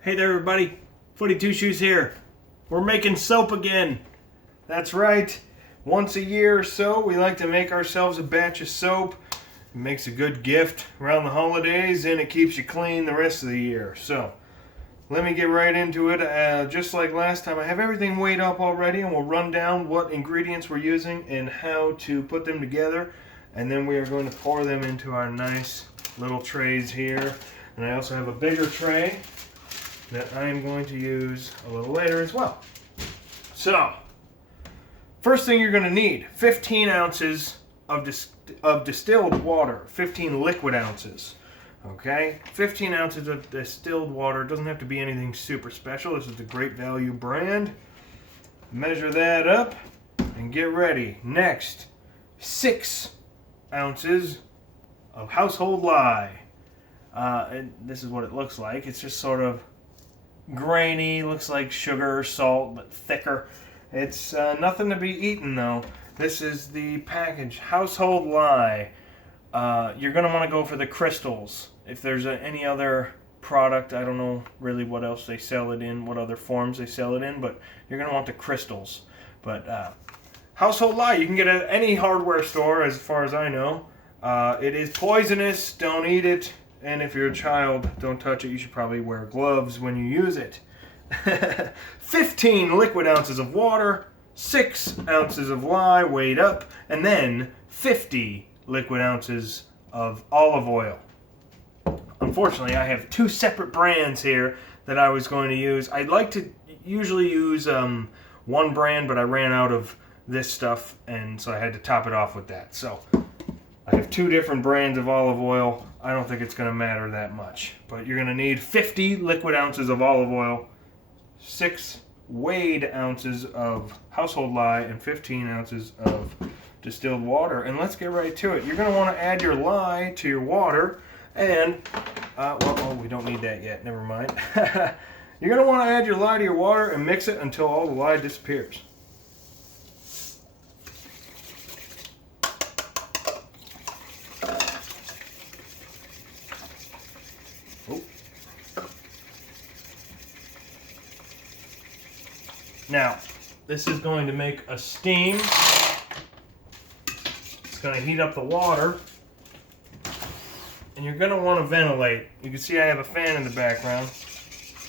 Hey there everybody, Footy Two Shoes here. We're making soap again. That's right. Once a year or so, we like to make ourselves a batch of soap. It makes a good gift around the holidays and it keeps you clean the rest of the year. So, let me get right into it. Just like last time, I have everything weighed up already and we'll run down what ingredients we're using and how to put them together. And then we are going to pour them into our nice little trays here. And I also have a bigger tray that I am going to use a little later as well. So, first thing you're going to need, 15 ounces of distilled water, 15 liquid ounces. Okay, 15 ounces of distilled water. It doesn't have to be anything super special. This is the Great Value brand. Measure that up and get ready. Next, 6 ounces of household lye. And this is what it looks like. It's just sort of grainy, looks like sugar or salt, but thicker. It's nothing to be eaten though. This is the package, household lye. You're going to want to go for the crystals. If there's any other product, I don't know really what else they sell it in, what other forms they sell it in, but you're going to want the crystals. But household lye, you can get it at any hardware store as far as I know. It is poisonous, don't eat it. And if you're a child, don't touch it. You should probably wear gloves when you use it. 15 liquid ounces of water, 6 ounces of lye weighed up, and then 50 liquid ounces of olive oil. Unfortunately, I have 2 separate brands here that I was going to use. I'd like to usually use one brand, but I ran out of this stuff, and so I had to top it off with that. So I have 2 different brands of olive oil. I don't think it's going to matter that much. But you're going to need 50 liquid ounces of olive oil, 6 weighed ounces of household lye, and 15 ounces of distilled water. And let's get right to it. You're going to want to add your lye to your water. And, we don't need that yet. Never mind. You're going to want to add your lye to your water and mix it until all the lye disappears. Now, this is going to make a steam. It's going to heat up the water. And you're going to want to ventilate. You can see I have a fan in the background.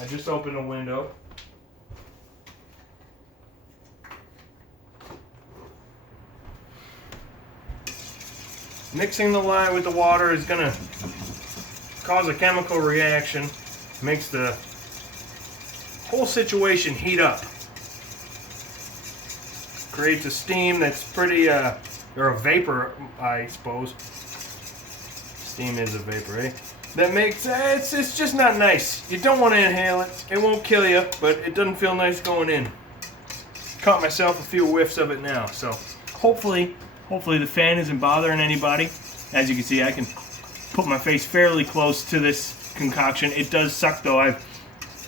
I just opened a window. Mixing the lye with the water is going to cause a chemical reaction. Makes the whole situation heat up. Creates a steam that's pretty, or a vapor, I suppose. Steam is a vapor, eh? That makes, it's just not nice. You don't want to inhale it. It won't kill you, but it doesn't feel nice going in. Caught myself a few whiffs of it now, so hopefully the fan isn't bothering anybody. As you can see, I can put my face fairly close to this concoction. It does suck though. I've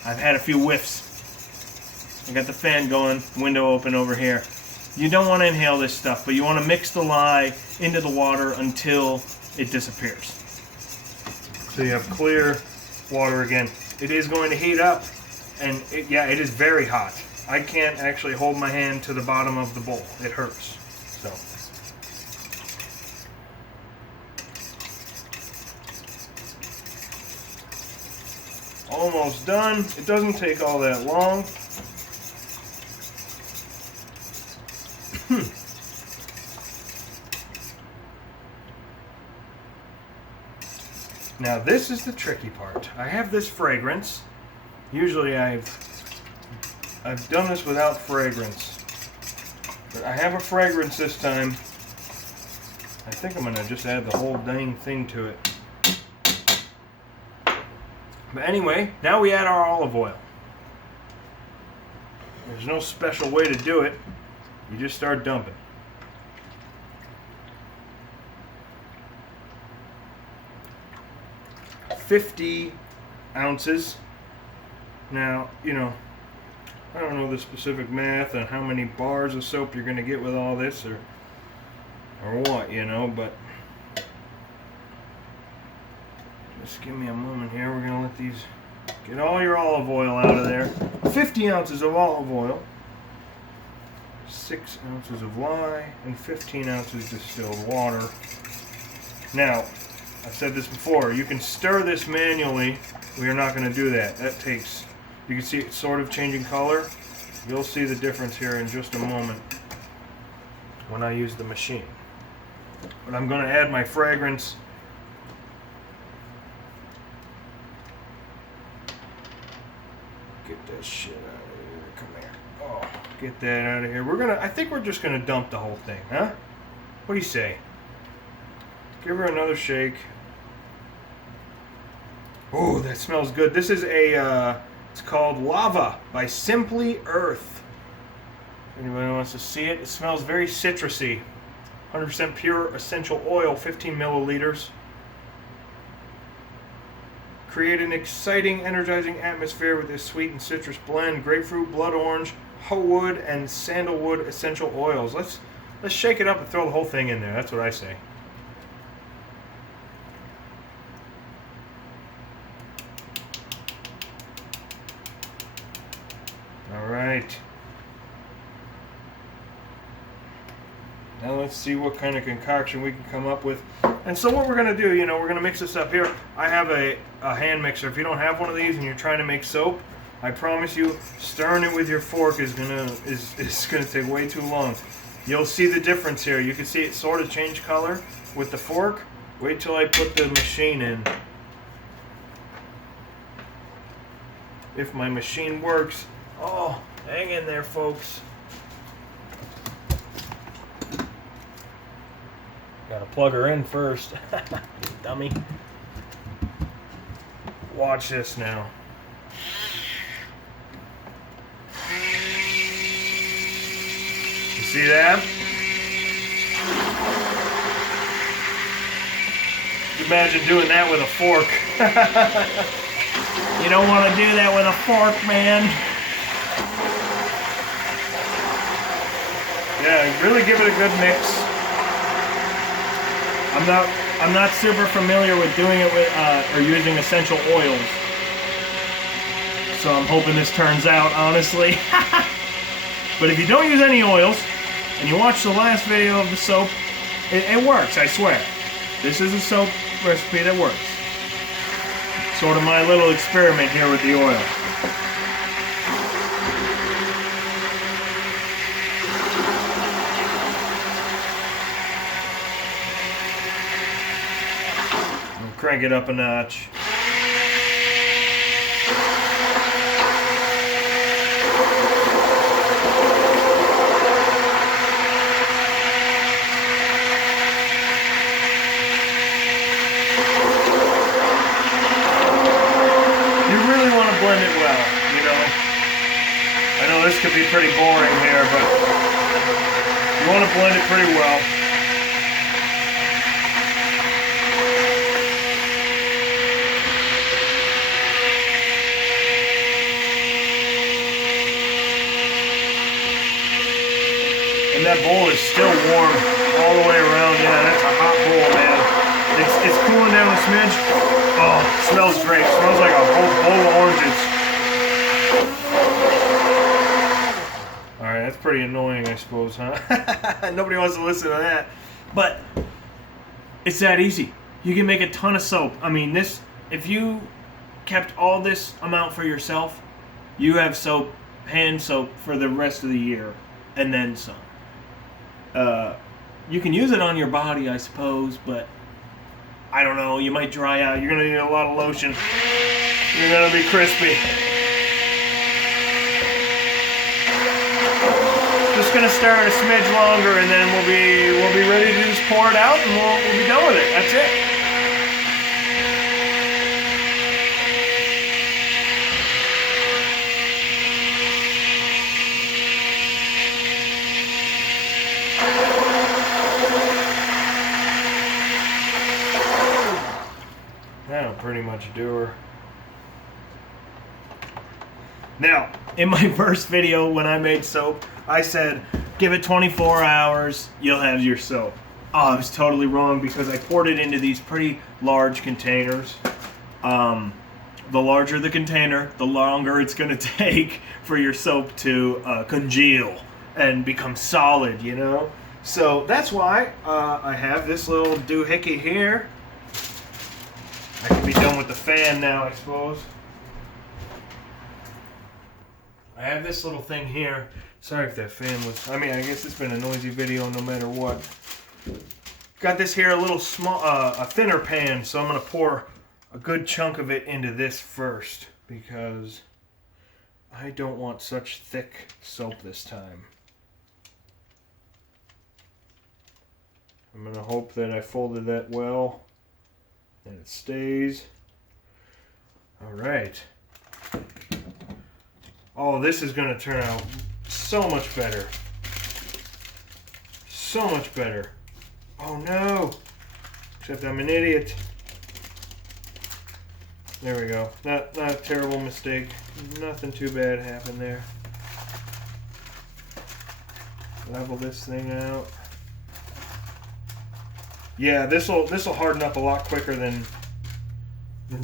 had a few whiffs. I got the fan going, window open over here. You don't want to inhale this stuff, but you want to mix the lye into the water until it disappears. So you have clear water again. It is going to heat up, and it is very hot. I can't actually hold my hand to the bottom of the bowl. It hurts. So. Almost done. It doesn't take all that long. Now this is the tricky part. I have this fragrance. Usually I've done this without fragrance. But I have a fragrance this time. I think I'm going to just add the whole dang thing to it. But anyway, now we add our olive oil. There's no special way to do it. You just start dumping. $50 ounces. Now, I don't know the specific math on how many bars of soap you're going to get with all this or what, but just give me a moment here. We're going to let these Get all your olive oil out of there. 50 ounces of olive oil, 6 ounces of lye, and 15 ounces distilled water. Now, I've said this before, you can stir this manually. We are not going to do that. That takes, you can see it sort of changing color. You'll see the difference here in just a moment when I use the machine. But I'm going to add my fragrance. Get that shit out of here. Come here. Oh, get that out of here. I think we're just going to dump the whole thing, huh? What do you say? Give her another shake. Oh, that smells good. This is it's called Lava by Simply Earth. Anybody wants to see it? It smells very citrusy. 100% pure essential oil, 15 milliliters. Create an exciting, energizing atmosphere with this sweet and citrus blend. Grapefruit, blood orange, hoe wood, and sandalwood essential oils. Let's shake it up and throw the whole thing in there. That's what I say. All right. Now let's see what kind of concoction we can come up with. And so what we're going to do, we're going to mix this up here. I have a hand mixer. If you don't have one of these and you're trying to make soap, I promise you, stirring it with your fork is gonna take way too long. You'll see the difference here. You can see it sort of change color with the fork. Wait till I put the machine in. If my machine works. Oh, hang in there, folks. Gotta plug her in first. Dummy. Watch this now. You see that? Imagine doing that with a fork. You don't want to do that with a fork, man. Yeah, really give it a good mix. I'm not super familiar with doing it with or using essential oils, so I'm hoping this turns out, honestly. But if you don't use any oils and you watch the last video of the soap, it works, I swear. This is a soap recipe that works. Sort of my little experiment here with the oil. Crank it up a notch. You really want to blend it well, I know this could be pretty boring here, but you want to blend it pretty well. And that bowl is still warm all the way around. Yeah, that's a hot bowl, man. It's cooling down a smidge. Oh, it smells great. It smells like a whole bowl of oranges. Alright, that's pretty annoying, I suppose, huh? Nobody wants to listen to that. But it's that easy. You can make a ton of soap. I mean, if you kept all this amount for yourself, you have soap, hand soap, for the rest of the year, and then some. You can use it on your body, I suppose, but I don't know, you might dry out. You're going to need a lot of lotion. You're going to be crispy. Just going to stir it a smidge longer, and then we'll be ready to just pour it out, and we'll be done with it. That's it. That'll pretty much do her. Now, in my first video when I made soap, I said, give it 24 hours, you'll have your soap. Oh, I was totally wrong because I poured it into these pretty large containers. the larger the container, the longer it's going to take for your soap to congeal and become solid, you know? So that's why I have this little doohickey here. I can be done with the fan now, I suppose. I have this little thing here. Sorry if that fan was... I mean, I guess it's been a noisy video no matter what. Got this here, a little small, a thinner pan, so I'm going to pour a good chunk of it into this first, because I don't want such thick soap this time. I'm going to hope that I folded that well and it stays. Alright. Oh, this is going to turn out so much better. So much better. Oh no! Except I'm an idiot. There we go. Not a terrible mistake. Nothing too bad happened there. Level this thing out. Yeah, this'll harden up a lot quicker than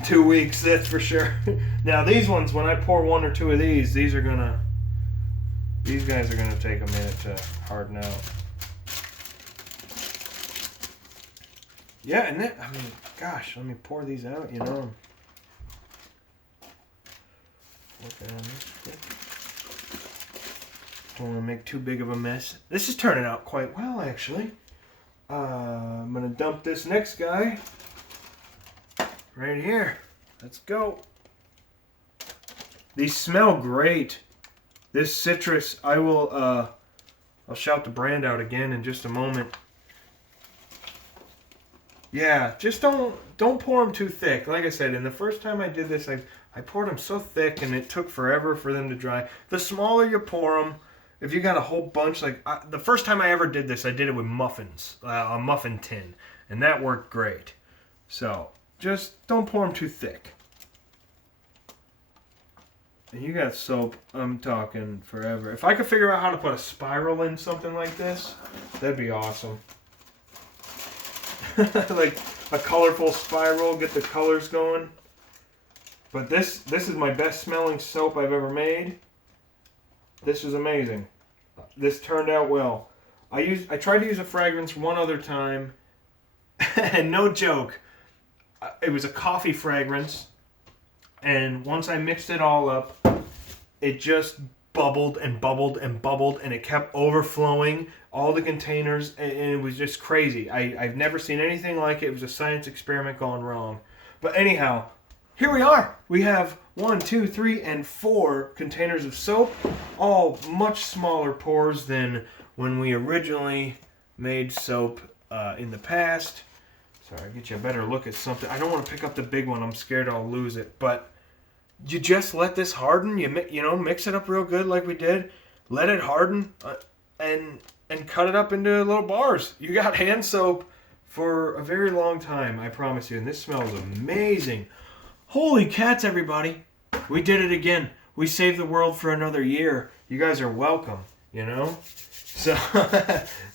2 weeks, that's for sure. Now these ones, when I pour 1 or 2 of these guys are gonna take a minute to harden out. Yeah, and then, I mean, gosh, let me pour these out, you know. Working on this. Don't want to make too big of a mess. This is turning out quite well, actually. I'm going to dump this next guy right here. Let's go. These smell great. This citrus, I'll shout the brand out again in just a moment. Yeah, just don't pour them too thick. Like I said, and the first time I did this, I poured them so thick and it took forever for them to dry. The smaller you pour them, if you got a whole bunch, like the first time I ever did this, I did it with muffins, a muffin tin, and that worked great. So just don't pour them too thick. And you got soap, I'm talking forever. If I could figure out how to put a spiral in something like this, that'd be awesome. Like a colorful spiral, get the colors going. But this is my best smelling soap I've ever made. This is amazing. This turned out well. I tried to use a fragrance one other time, and no joke, it was a coffee fragrance, and once I mixed it all up, it just bubbled and bubbled and bubbled, and it kept overflowing all the containers, and it was just crazy. I've never seen anything like it. It was a science experiment gone wrong. But anyhow, here we are. We have 1, 2, 3, and 4 containers of soap, all much smaller pours than when we originally made soap in the past. Sorry, get you a better look at something. I don't want to pick up the big one. I'm scared I'll lose it. But you just let this harden. You mix it up real good like we did. Let it harden and cut it up into little bars. You got hand soap for a very long time, I promise you. And this smells amazing. Holy cats, everybody. We did it again. We saved the world for another year. You guys are welcome, you know? So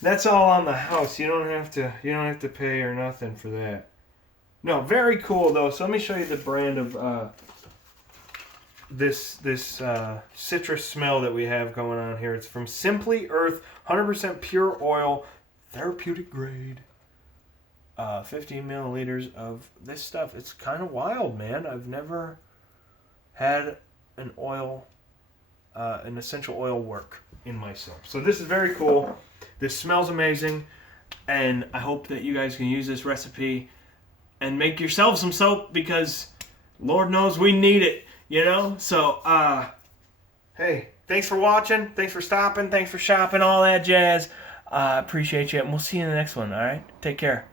that's all on the house. You don't have to pay or nothing for that. No, very cool though. So let me show you the brand of this citrus smell that we have going on here. It's from Simply Earth, 100% pure oil, therapeutic grade. 15 milliliters of this stuff. It's kind of wild, man. I've never had an essential oil work in my soap. So this is very cool. This smells amazing, and I hope that you guys can use this recipe and make yourself some soap, because Lord knows we need it, you know? So, hey, thanks for watching. Thanks for stopping. Thanks for shopping, all that jazz. Appreciate you, and we'll see you in the next one, all right? Take care.